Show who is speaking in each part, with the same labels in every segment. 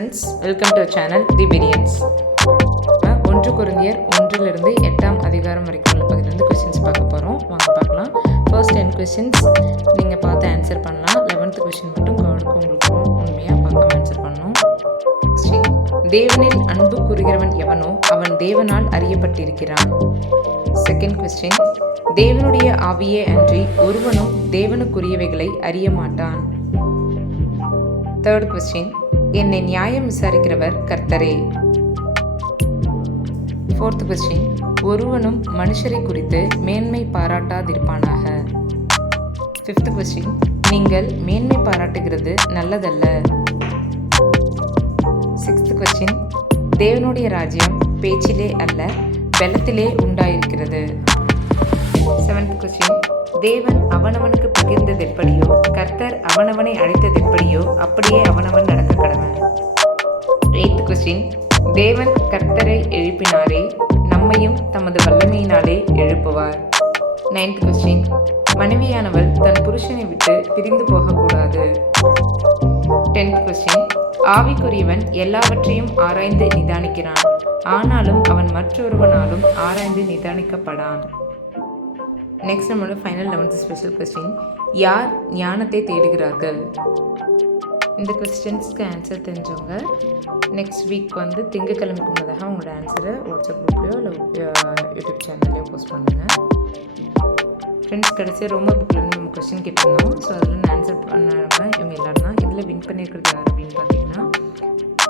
Speaker 1: Friends welcome to channel தி பிரியன்ஸ் ஒன்று குருந்தியர் ஒன்றிலிருந்து எட்டாம் அதிகாரம் வரைக்கும் உள்ள பகுதியிலேருந்து கொஸ்டின்ஸ் பார்க்க போகிறோம் வாங்க பார்க்கலாம். ஃபர்ஸ்ட் டென் கொஸ்டின்ஸ் நீங்கள் பார்த்து ஆன்சர் பண்ணலாம். லெவன்த் கொஸ்டின் மட்டும் கவனுக்கு உங்களுக்கு உண்மையாக பார்க்காம ஆன்சர் பண்ணணும். தேவனில் அன்பு கூறுகிறவன் எவனோ அவன் தேவனால் அறியப்பட்டிருக்கிறான். செகண்ட் கொஸ்டின் தேவனுடைய ஆவியே அன்றி ஒருவனும் தேவனுக்குரியவைகளை அறிய மாட்டான். தேர்ட் கொஸ்டின் என்னை நியாயம் விசாரிக்கிறவர் கர்த்தரே. ஃபோர்த் கொஸ்டின் ஒருவனும் மனுஷரை குறித்து மேன்மை பாராட்டாதிருப்பானாக? ஃபிஃப்த் கொஸ்டின் நீங்கள் மேன்மை பாராட்டுகிறது நல்லதல்ல? சிக்ஸ்த் கொஸ்டின் தேவனுடைய ராஜ்யம் பேச்சிலே அல்ல வெள்ளத்திலே உண்டாயிருக்கிறது. செவன்த் கொஸ்டின் தேவன் அவனவனுக்கு பகிர்ந்தது எப்படியோ கர்த்தர் அவனவனை அழைத்தது எப்படியோ அப்படியே அவனவன் நடக்கும் எய்த் கொஸ்டின் தேவன் கர்த்தரை எழுப்பினாரே நம்மையும் தமது வல்லமையினாலே எழுப்புவார். நைன்த் கொஸ்டின் மனைவியானவள் தன் புருஷனை விட்டு பிரிந்து போகக்கூடாது. டென்த் கொஸ்டின் ஆவிக்குரியவன் எல்லாவற்றையும் ஆராய்ந்து நிதானிக்கிறான். ஆனாலும் அவன் மற்றொருவனாலும் ஆராய்ந்து நிதானிக்கப்படான். நெக்ஸ்ட் நம்மளோட ஃபைனல் லெவன்த் ஸ்பெஷல் கொஸ்டின் யார் ஞானத்தை தேடுகிறார்கள்? இந்த கொஸ்டின்ஸ்க்கு ஆன்சர் தெரிஞ்சவங்க நெக்ஸ்ட் வீக் வந்து திங்கக்கிழமைக்கு முன்னதாக உங்களோட ஆன்சரை வாட்ஸ்அப் குரூப்லையோ இல்லை யூடியூப் சேனல்லையோ போஸ்ட் பண்ணுங்கள் ஃப்ரெண்ட்ஸ் கடைசியாக ரொம்ப புக்கில் நம்ம கொஸ்டின் கேட்டிருந்தோம். ஸோ அதில் ஆன்சர் பண்ணாங்க இவங்க எல்லாரும் தான் இதில் வின் பண்ணியிருக்கிறது யார் அப்படின்னு பார்த்தீங்கன்னா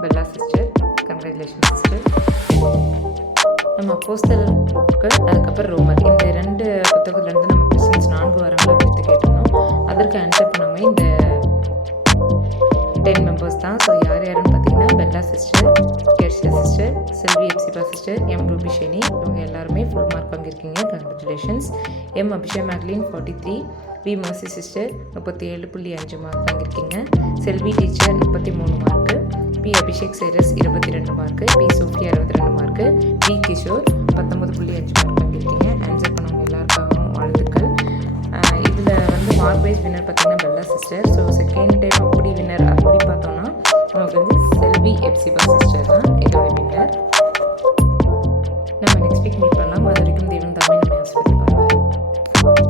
Speaker 1: பெல்லா சிஸ்டர் கங்க்ராச்சுலேஷன் சிஸ்டர் நம்ம போஸ்டல் புக்கு அதுக்கப்புறம் ரோமர் இந்த ரெண்டு டென் மெம்பர்ஸ் தான். ஸோ யார் யாருன்னு பார்த்தீங்கன்னா Bella sister Garcia sister Selvi Ebsiba sister M Ruby Sheni. இவங்க எல்லாருமே ஃபுல் மார்க் வாங்கியிருக்கீங்க. Congratulations M Abishek Maclin forty three V Mercy sister முப்பத்தி ஏழு புள்ளி அஞ்சு மார்க் வாங்கியிருக்கீங்க. செல்வி டீச்சர் முப்பத்தி மூணு மார்க்கு பி அபிஷேக் சேரஸ் இருபத்தி ரெண்டு மார்க்கு பி சோஃபியா அறுபத்தி ரெண்டு மார்க்கு பி கிஷோர் பத்தொம்பது புள்ளி அஞ்சு மார்க் வாங்கியிருக்கீங்க. ஆன்சர் பண்ணவங்க எல்லாருக்காகவும் வாழ்த்துக்கள். இதில் வந்து மார்க் வைஸ் வின்னர் பார்த்தீங்கன்னா Bella sister so second time அப்படி வின்னர் நமக்கு வந்து செல்வி எப்சிபா சிஸ்டர் தான் இதோட வின்னர்